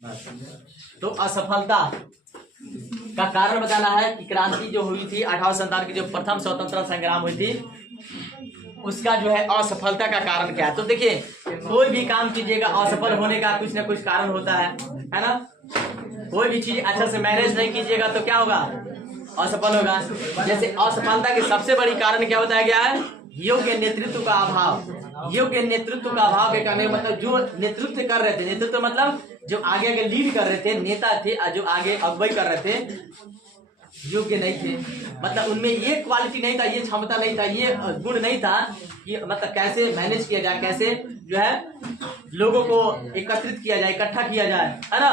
तो असफलता का कारण बताना है कि क्रांति जो हुई थी 1857 की जो प्रथम स्वतंत्रता संग्राम हुई थी उसका जो है असफलता का कारण क्या है। तो देखिए कोई भी काम कीजिएगा असफल होने का कुछ ना कुछ कारण होता है ना। कोई भी चीज अच्छा से मैनेज नहीं कीजिएगा तो क्या होगा, असफल होगा। जैसे असफलता के सबसे बड़ी कारण क्या बताया गया है, योग्य नेतृत्व का अभाव। योग्य नेतृत्व का अभाव के कारण मतलब जो नेतृत्व कर रहे थे, नेतृत्व मतलब जो आगे आगे लीड कर रहे थे, नेता थे, जो आगे अगुवाई कर रहे थे, योग्य नहीं थे। मतलब उनमें ये क्वालिटी नहीं था, ये क्षमता नहीं था, ये गुण नहीं था कि मतलब कैसे मैनेज किया जाए, कैसे जो है लोगों को एकत्रित किया जाए, इकट्ठा किया जाए, है ना,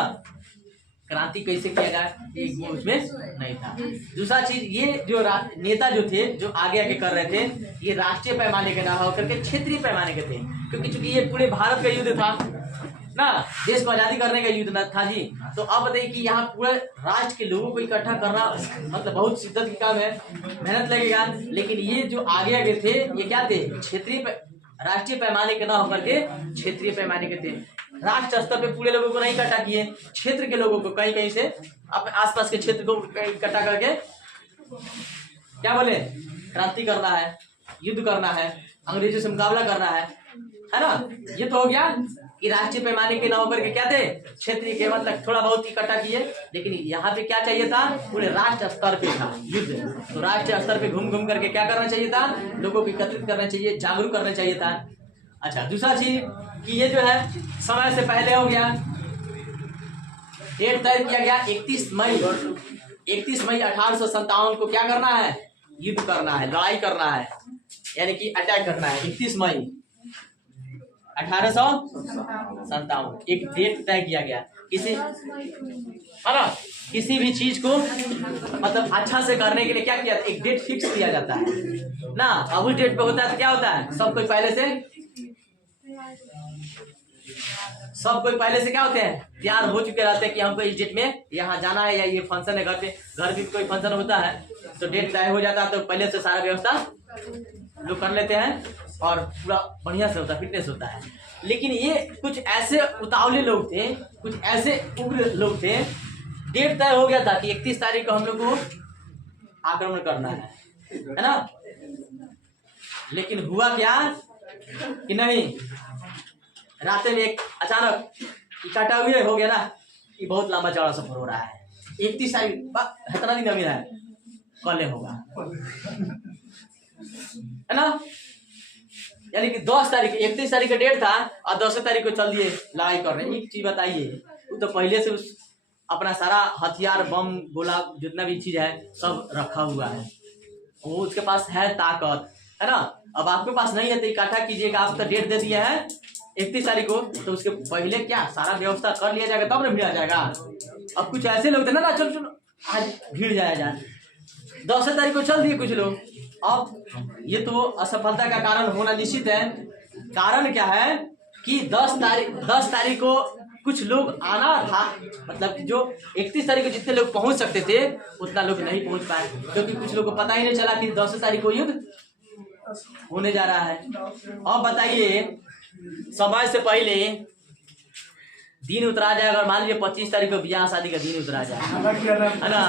क्रांति कैसे किया जाए, एक वो उसमें नहीं था। दूसरा चीज, ये जो नेता जो थे जो आगे आगे कर रहे थे, ये राष्ट्रीय पैमाने के ना होकर के क्षेत्रीय पैमाने के थे, क्योंकि चूंकि ये पूरे भारत का युद्ध था ना, देश को आजादी करने का युद्ध था जी। तो अब बताइए कि यहाँ पूरे राष्ट्र के लोगों को इकट्ठा करना मतलब बहुत शिद्दत की काम है, मेहनत लगेगा। लेकिन ये जो आगे आगे थे ये क्या थे, क्षेत्रीय राष्ट्रीय पैमाने के ना होकर के क्षेत्रीय पैमाने के थे। राष्ट्र स्तर पे पूरे लोगों को नहीं इकट्ठा किए, क्षेत्र के लोगों को कहीं कहीं से अपने आसपास के क्षेत्र को इकट्ठा करके क्या बोले, क्रांति करना है, युद्ध करना है, अंग्रेजों से मुकाबला करना है ना। ये तो हो गया कि राष्ट्रीय पैमाने के ना होकर के क्या थे, क्षेत्रीय के मतलब थोड़ा बहुत इकट्ठा किए। लेकिन यहाँ पे क्या चाहिए था, पूरे राष्ट्र स्तर पे था युद्ध। तो राष्ट्रीय स्तर पे घूम घूम करके क्या करना चाहिए था, लोगों को एकत्रित करना चाहिए, जागरूक करना चाहिए था। अच्छा, दूसरा चीज कि ये जो है समय से पहले हो गया, डेट तय किया गया 31 मई 1857 को क्या करना है, युद्ध करना है, लड़ाई करना है, यानी कि अटैक करना है। 31 मई 1857 एक डेट तय किया गया। किसी है ना, किसी भी चीज को मतलब अच्छा से करने के लिए क्या किया, एक डेट फिक्स किया जाता है ना। अब उस डेट पे होता है तो क्या होता है, सब कोई पहले से क्या होते हैं, तैयार हो चुके रहते हैं कि हमको इस डेट में यहाँ जाना है, या ये फंक्शन है, घर भी कोई फंक्शन होता है तो डेट तय हो जाता है। तो पहले से सारा व्यवस्था लोग कर लेते हैं और पूरा बढ़िया से होता है, फिटनेस होता है। लेकिन ये कुछ ऐसे उतावले लोग थे, कुछ ऐसे उग्र लोग थे, डेट तय हो गया था कि 31 तारीख को हम लोग को आक्रमण करना है ना। लेकिन हुआ क्या कि नहीं, रास्ते में एक अचानक इकट्ठा हुए हो गया ना कि बहुत लंबा चौड़ा सफर हो रहा है, 31 तारीख इतना दिन अभी है, कल होगा, है ना। यानी कि 10 तारीख 31 तारीख का डेट था और 10 तारीख को चल दिए लड़ाई कर रहे हैं। एक चीज बताइए, वो तो पहले से उस अपना सारा हथियार, बम, गोला, जितना भी चीज है सब रखा हुआ है, वो उसके पास है ताकत, है ना। अब आपके पास नहीं है तो इकट्ठा कीजिएगा। आप तो डेट दे दिया है 31 तारीख को, तो उसके पहले क्या सारा व्यवस्था कर लिया जाएगा, तब ना भीड़ आ जाएगा। अब कुछ ऐसे लोग थे ना, चलो आज भीड़ जाया 10 तारीख को चल दिए कुछ लोग। अब ये तो असफलता का कारण होना निश्चित है। कारण क्या है कि 10 तारीख को कुछ लोग आना था, मतलब जो 31 तारीख को जितने लोग पहुंच सकते थे उतना लोग नहीं पहुंच पाए, क्योंकि कुछ लोगों को पता ही नहीं चला कि 10 तारीख को युद्ध होने जा रहा है। अब बताइए, समय से पहले दिन उतरा जाए, अगर मान लीजिए 25 तारीख को ब्याह शादी का दिन उतरा जाए, है ना,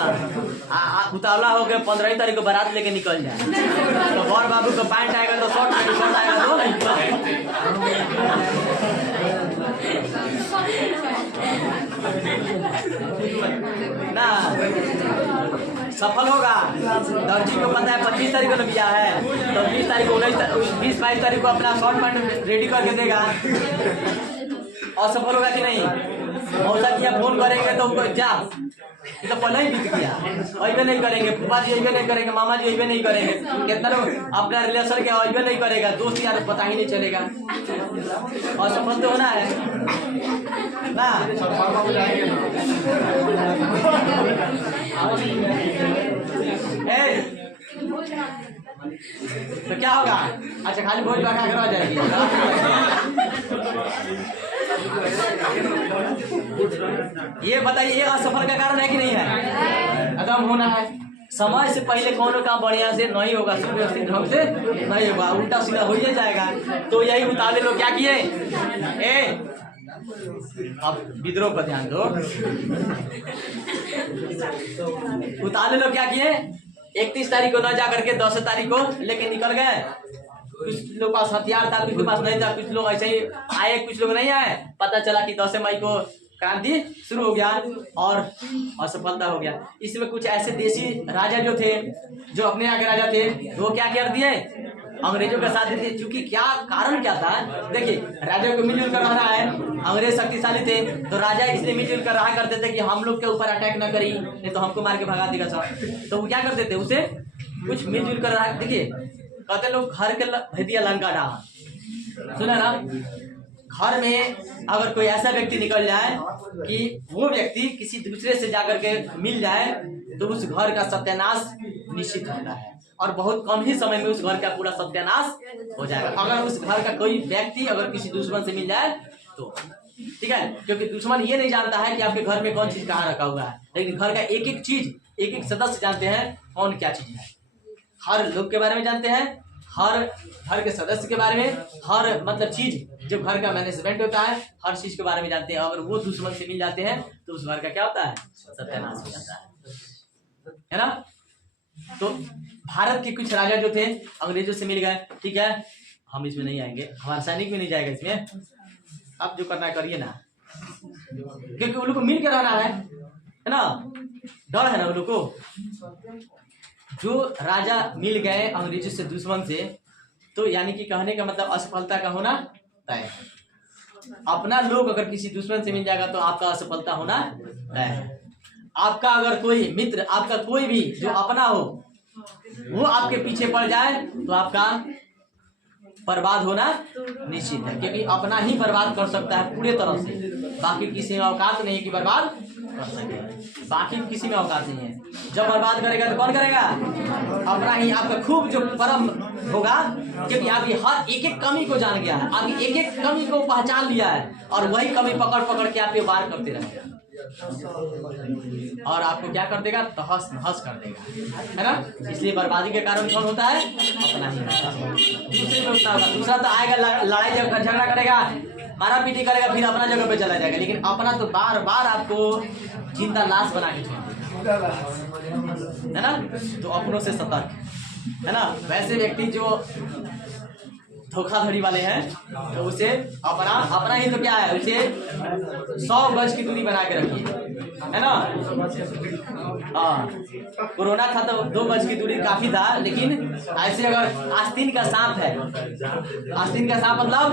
उतावला हो गया 15 तारीख को बारात लेके निकल जाए, तो बर बाबू का पैंट आएगा तो शर्ट आएगा तो ना सफल होगा। दर्जी को पता है 25 तारीख को ब्याह है, तो 20 तारीख को 20-22 तारीख को अपना शर्ट पैंट रेडी करके देगा, असफल होगा कि नहीं। मौसा किया फोन करेंगे तो उनको जा, ये तो पहले ही बीत गया, अइबे नहीं करेंगे, फूफा जी अइबे नहीं करेंगे, मामा जी अइबे नहीं करेंगे, कितना लोग अपना रिलेशन के अइबे नहीं करेगा, दोस्त यार पता ही नहीं चलेगा। असफल तो होना है ना। तो क्या होगा, अच्छा खाली भोज भात खा आ जाएगी। ये बताइए, ये असफल का कारण है कि नहीं है, खत्म होना है। समय से पहले कौन काम बढ़िया से नहीं होगा, सुव्यवस्थित ढंग से नहीं होगा, उल्टा सीधा हो ही जाएगा। तो यही उतावले लोग क्या किए, अब विद्रोह पर ध्यान दो। उताले लोग क्या किए, 31 तारीख को न जा करके 10 तारीख को लेके निकल गए। कुछ लोग पास हथियार था, कुछ के पास नहीं था, कुछ लोग ऐसे ही आए, कुछ लोग नहीं आए। पता चला कि 10 मई को क्रांति शुरू हो गया और असफलता हो गया। इसमें कुछ ऐसे देसी राजा जो थे, जो अपने यहाँ के राजा थे, वो क्या कर दिए, अंग्रेजों का साथ देते। क्योंकि क्या कारण क्या था, देखिए राजा को मिलजुल कर रहना है, अंग्रेज शक्तिशाली थे तो राजा इसलिए मिलजुल कर रहा करते थे कि हम लोग के ऊपर अटैक न करी, नहीं तो हमको मार के भगा देगा सब। तो वो क्या करते थे, उसे कुछ मिलजुल कर रहा। देखिए कहते लोग घर के भेदिया लंका डाहा, सुना ना। घर में अगर कोई ऐसा व्यक्ति निकल जाए कि वो व्यक्ति किसी दूसरे से जाकर के मिल जाए तो उस घर का सत्यानाश निश्चित होता है और बहुत कम ही समय में उस घर का पूरा सत्यानाश हो जाएगा। अगर उस घर का कोई व्यक्ति अगर किसी दुश्मन से मिल जाए तो ठीक है, क्योंकि दुश्मन ये नहीं जानता है कि आपके घर में कौन चीज कहाँ रखा हुआ है, लेकिन घर का एक एक चीज, एक एक सदस्य जानते हैं कौन क्या चीज है। हर लोग के बारे में जानते हैं, हर घर के सदस्य के बारे में, हर मतलब चीज जो घर का मैनेजमेंट होता है, हर चीज के बारे में जानते हैं। अगर वो दुश्मन से मिल जाते हैं तो उस घर का क्या होता है, सत्यानाश हो जाता है ना। तो भारत के कुछ राजा जो थे अंग्रेजों से मिल गए, ठीक है हम इसमें नहीं आएंगे, हमारा सैनिक भी नहीं जाएगा इसमें, अब जो करना करिए ना, क्योंकि उन लोग को मिल के रहना है ना, डर है ना उन लोग को। जो राजा मिल गए अंग्रेजों से दुश्मन से, तो यानी कि कहने का मतलब असफलता का होना तय है। अपना लोग अगर किसी दुश्मन से मिल जाएगा तो आपका असफलता होना तय है। आपका अगर कोई मित्र, आपका कोई भी जो अपना हो, वो आपके पीछे पड़ जाए तो आपका बर्बाद होना निश्चित है, क्योंकि अपना ही बर्बाद कर सकता है पूरे तरह से, बाकी किसी में औकात नहीं है कि बर्बाद कर सके, बाकी किसी में औकात नहीं है। जब बर्बाद करेगा तो कौन करेगा, अपना ही। आपका खूब जो परम होगा, क्योंकि आप ये हर एक एक कमी को जान गया है, आप एक एक कमी को पहचान लिया है और वही कमी पकड़ पकड़ के आप ये वार करते रहेंगे और आपको क्या कर देगा, तहस नहस कर देगा, है ना। इसलिए बर्बादी के कारण कौन होता है, अपना ही होता है। दूसरे में उतना होगा, दूसरा तो आएगा लड़ाई झगड़ा करेगा, मारा पीटी करेगा, फिर अपना जगह पे चला जाएगा, लेकिन अपना तो बार बार आपको जिंदा लाश बना के छोड़ेगा, है ना। तो अपनों से सतर्क, है ना। वैसे व्यक्ति जो धोखाधड़ी वाले हैं तो उसे अपना ही तो क्या है, उसे 100 गज की दूरी बना के रखिए, है ना। हाँ, कोरोना था तो 2 गज की दूरी काफी था, लेकिन ऐसे अगर आस्तीन का सांप है, आस्तीन का सांप मतलब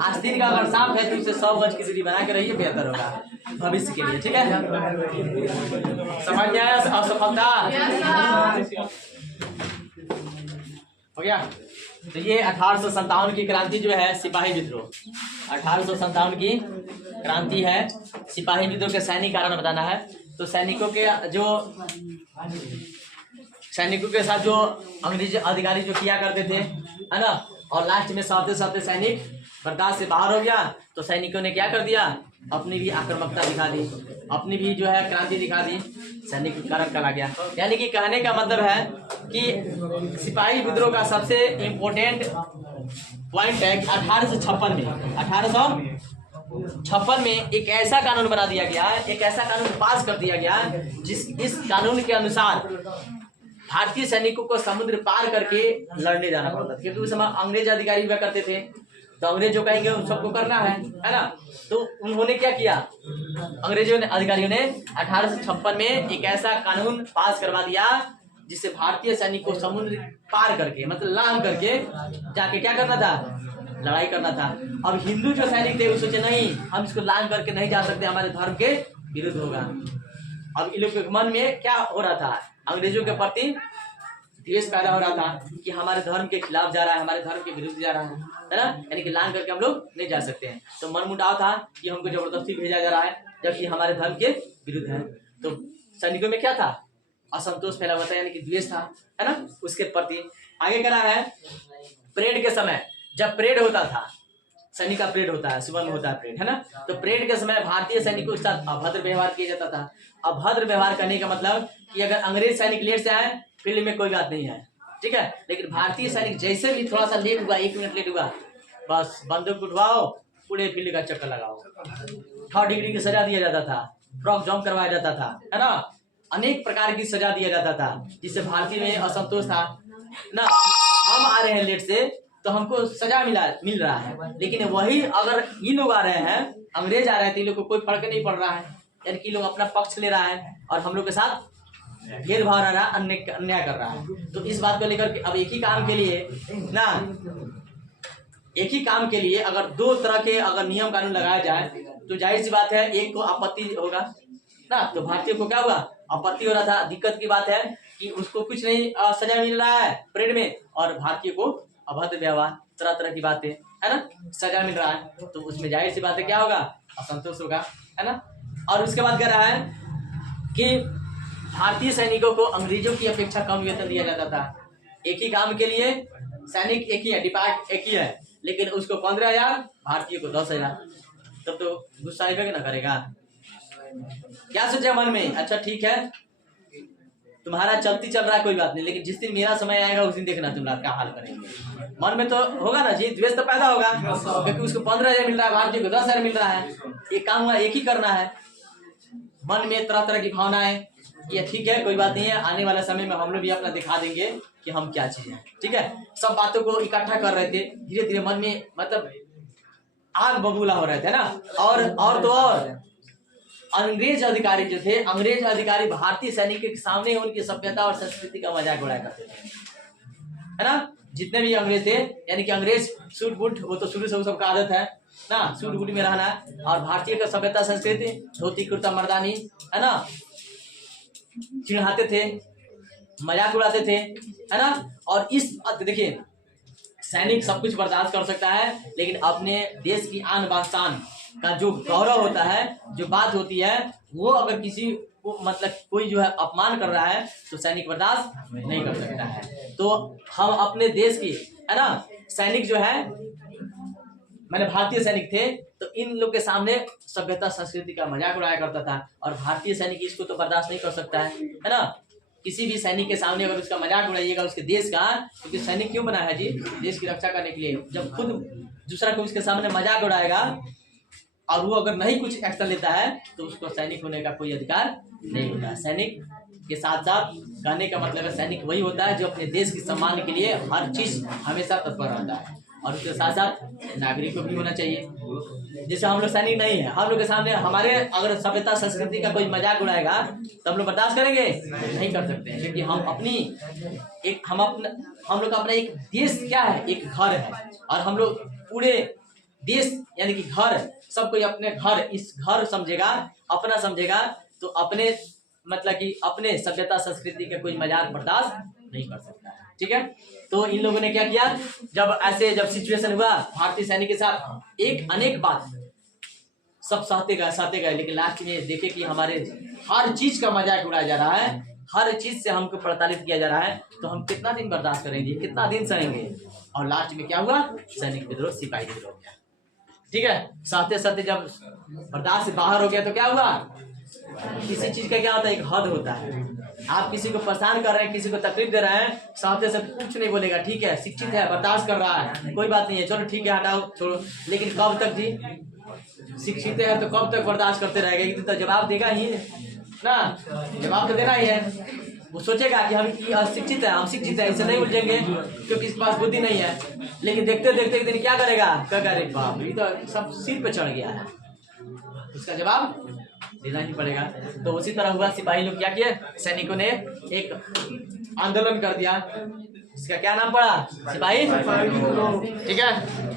आस्तीन का अगर सांप है तो उसे 100 गज की दूरी बना के रहिए, बेहतर होगा भविष्य के लिए, ठीक है। समझ में आया असफलता हो गया। तो ये 1857 की क्रांति जो है सिपाही विद्रोह, 1857 की क्रांति है सिपाही विद्रोह के सैनिक कारण बताना है। तो सैनिकों के साथ जो अंग्रेजी अधिकारी जो किया करते थे, है ना, और लास्ट में साथ सैनिक बर्दाश्त से बाहर हो गया तो सैनिकों ने क्या कर दिया, अपनी भी आक्रामकता दिखा दी, अपनी भी जो है क्रांति दिखा दी, सैनिक कारण करा गया। यानी कि कहने का मतलब है कि सिपाही विद्रोह का सबसे इम्पोर्टेंट पॉइंट है कि 1856 में एक ऐसा कानून बना दिया गया, एक ऐसा कानून पास कर दिया गया इस कानून के अनुसार भारतीय सैनिकों को समुद्र पार करके लड़ने जाना पड़ता था, क्योंकि उस समय अंग्रेज अधिकारी हुआ करते थे, तो अंग्रेज जो कहेंगे उन सबको करना है ना। तो उन्होंने क्या किया, अंग्रेजों ने, अधिकारियों ने 1856 में एक ऐसा कानून पास करवा दिया जिससे भारतीय सैनिक को समुद्र पार करके, मतलब लांघ करके जाके क्या करना था, लड़ाई करना था। अब हिंदू जो सैनिक थे वो सोचे नहीं, हम इसको लांघ करके नहीं जा सकते, हमारे धर्म के विरुद्ध होगा। अब इन लोग के मन में क्या हो रहा था, अंग्रेजों के प्रति द्वेष पैदा हो रहा था कि हमारे धर्म के खिलाफ जा रहा है, हमारे धर्म के विरुद्ध जा रहा है ना, यानी कि लांघ करके हम लोग नहीं जा सकते हैं। तो मन मुटाव था कि हमको जबरदस्ती भेजा जा रहा है जबकि हमारे धर्म के विरुद्ध है। तो सैनिकों में क्या था, असंतोष फैला हुआ था, यानी कि द्वेष था, है ना, उसके प्रति। आगे करा है परेड के समय, जब परेड होता था, सैनिक का परेड होता है, सुबह में होता है परेड, है ना। तो परेड के समय भारतीय सैनिकों के साथ अभद्र व्यवहार किया जाता था। अभद्र व्यवहार करने का मतलब कि अगर अंग्रेज सैनिक लेट से आए फील्ड में कोई बात नहीं है, ठीक है, लेकिन भारतीय सैनिक जैसे भी थोड़ा सा लेट हुआ, 1 मिनट लेट हुआ, बस बंदूक उठवाओ, पूरे फील्ड का चक्कर लगाओ। 3rd डिग्री की सजा दिया जाता था, फ्रॉक जंप करवाया जाता था, है ना, अनेक प्रकार की सजा दिया जाता था, जिससे भारतीय में असंतोष था ना। हम आ रहे हैं लेट से तो हमको सजा मिल रहा है, लेकिन वही अगर ये लोग आ रहे हैं, अंग्रेज आ रहे हैं, तो इन लोग को कोई फर्क नहीं पड़ रहा है, यानी कि लोग अपना पक्ष ले रहा है और हम लोग के साथ भेदभाव रहा है, अन्याय कर रहा है। तो इस बात को लेकर के अब एक ही काम के लिए ना, एक ही काम के लिए अगर 2 तरह के अगर नियम कानून लगाया जाए तो जाहिर सी बात है एक को आपत्ति होगा ना। तो भारतीय को क्या हुआ, आपत्ति हो रहा था। दिक्कत की बात है कि उसको कुछ नहीं सजा मिल रहा है परेड में, और भारतीय को अभद्र व्यवहार, तरह तरह की बातें, है ना, सजा मिल रहा है। तो उसमें जाहिर सी बात है क्या होगा, असंतोष होगा, है ना। और उसके बाद कह रहा है कि भारतीय सैनिकों को अंग्रेजों की अपेक्षा कम वेतन दिया जाता था। एक ही काम के लिए सैनिक एक ही है, डिपार्ट एक ही है, लेकिन उसको 15,000, भारतीय को 10,000। तब तो गुस्सा आएगा कि ना करेगा। क्या सोचा मन में, अच्छा ठीक है तुम्हारा चलती चल रहा है कोई बात नहीं, लेकिन जिस दिन मेरा समय आएगा उस दिन देखना तुम्हारा क्या हाल करेंगे। मन में तो होगा ना जी, द्वेष तो पैदा होगा, क्योंकि उसको 15,000 मिल रहा है, भारतीय को 10,000 मिल रहा है। एक काम हुआ, एक ही करना है। मन में तरह तरह की भावनाएं, ये ठीक है कोई बात नहीं है, आने वाले समय में हम लोग भी अपना दिखा देंगे कि हम क्या चीज है, ठीक है। सब बातों को इकट्ठा कर रहे थे, धीरे धीरे मन में मतलब आग बबूला हो रहे थे ना। और तो और अंग्रेज अधिकारी जो थे, अंग्रेज अधिकारी भारतीय सैनिक के सामने उनकी सभ्यता और संस्कृति का मजाक उड़ाया करते थे, है ना। जितने भी अंग्रेज थे, यानी कि अंग्रेज सूट बूट, वो तो शुरू से सबका आदत है ना, सूट बूट में रहना, और भारतीय का सभ्यता संस्कृति, धोती कुर्ता मर्दानी, है ना, चिढ़ाते थे, मजाक उड़ाते थे, है ना। और इस देखिए, सैनिक सब कुछ बर्दाश्त कर सकता है, लेकिन अपने देश की आन बान शान का जो गौरव होता है, जो बात होती है, वो अगर किसी को मतलब कोई जो है अपमान कर रहा है तो सैनिक बर्दाश्त नहीं कर सकता है। तो हम अपने देश की, है ना, सैनिक जो है, मैंने भारतीय सैनिक थे, तो इन लोग के सामने सभ्यता संस्कृति का मजाक उड़ाया करता था, और भारतीय सैनिक इसको तो बर्दाश्त नहीं कर सकता है ना। किसी भी सैनिक के सामने अगर उसका मजाक उड़ाइएगा उसके देश का, क्योंकि सैनिक क्यों बना है जी, देश की रक्षा करने के लिए। जब खुद दूसरा को उसके सामने मजाक उड़ाएगा और वो अगर नहीं कुछ एक्शन लेता है तो उसको सैनिक होने का कोई अधिकार नहीं होता। सैनिक के साथ साथ कहने का मतलब है, सैनिक वही होता है जो अपने देश के सम्मान के लिए हर चीज हमेशा तत्पर रहता है, और उसके साथ साथ नागरिक को भी होना चाहिए। जैसे हम लोग सैनिक नहीं है, हम लोग के सामने हमारे अगर सभ्यता संस्कृति का कोई मजाक उड़ाएगा तो हम लोग बर्दाश्त करेंगे नहीं कर सकते, क्योंकि हम लोग का अपना एक देश क्या है, एक घर है, और हम लोग पूरे देश यानी कि घर, सब कोई अपने घर, इस घर समझेगा, अपना समझेगा, तो अपने मतलब कि अपने सभ्यता संस्कृति का कोई मजाक बर्दाश्त नहीं कर सकता है, ठीक है। तो इन लोगों ने क्या किया, जब सिचुएशन हुआ भारतीय सैनिक के साथ, एक अनेक बात सब सहते गए, लेकिन लास्ट में देखे कि हमारे हर चीज का मजाक उड़ाया जा रहा है, हर चीज से हमको प्रताड़ित किया जा रहा है, तो हम कितना दिन बर्दाश्त करेंगे, कितना दिन सहेंगे। और लास्ट में क्या हुआ, सैनिक विद्रोह, सिपाही विद्रोह गया, ठीक है। सहते जब बर्दाश्त से बाहर हो गया तो क्या हुआ, किसी चीज का क्या होता है, एक हद होता है। आप किसी को परेशान कर रहे हैं, किसी को तकलीफ दे रहे हैं, सहते से कुछ नहीं बोलेगा, ठीक है, शिक्षित है, बर्दाश्त कर रहा है, कोई बात नहीं है, चलो ठीक है, हटाओ छोड़ो। लेकिन कब तक जी, शिक्षित है तो कब तक बर्दाश्त करते रहेगा, एक दिन तो जवाब देगा ही ना, जवाब तो देना ही है। वो सोचेगा कि हम शिक्षित है, हम शिक्षित है, इससे नहीं उलझेंगे क्योंकि इसके पास बुद्धि नहीं है। लेकिन देखते देखते एक दिन क्या करेगा, अरे बाप ये तो सब सिर पे चढ़ गया है, उसका जवाब देना ही पड़ेगा। तो उसी तरह हुआ, सिपाही लोग क्या किए, सैनिकों ने एक आंदोलन कर दिया, इसका क्या नाम पड़ा, सिपाही, ठीक है।